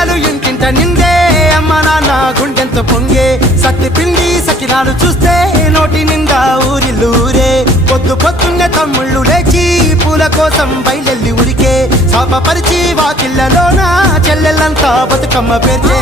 పిల్లలు ఇంటింట నిందే అమ్మ నాన్న గుండెంతో పొంగే సత్తి పిండి సకినాలు చూస్తే నోటి నిండా ఊరిల్లూరే పొద్దు పొద్దున్నే తమ్ముళ్ళు లేచి పూల కోసం బయలెల్లి ఉరికే శాపపరిచి వాకిళ్ళలోన చెల్లెళ్ళంతా బతుకమ్మ పేర్చే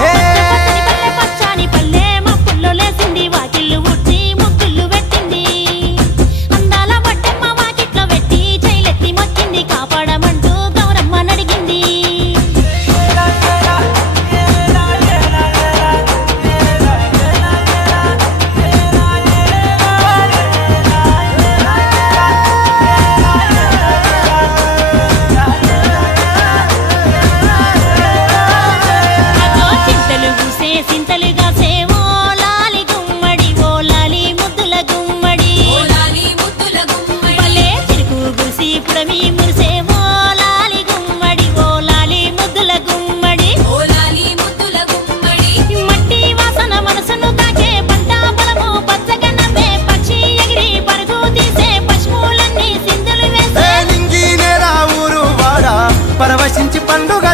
పరవశించి పండుగ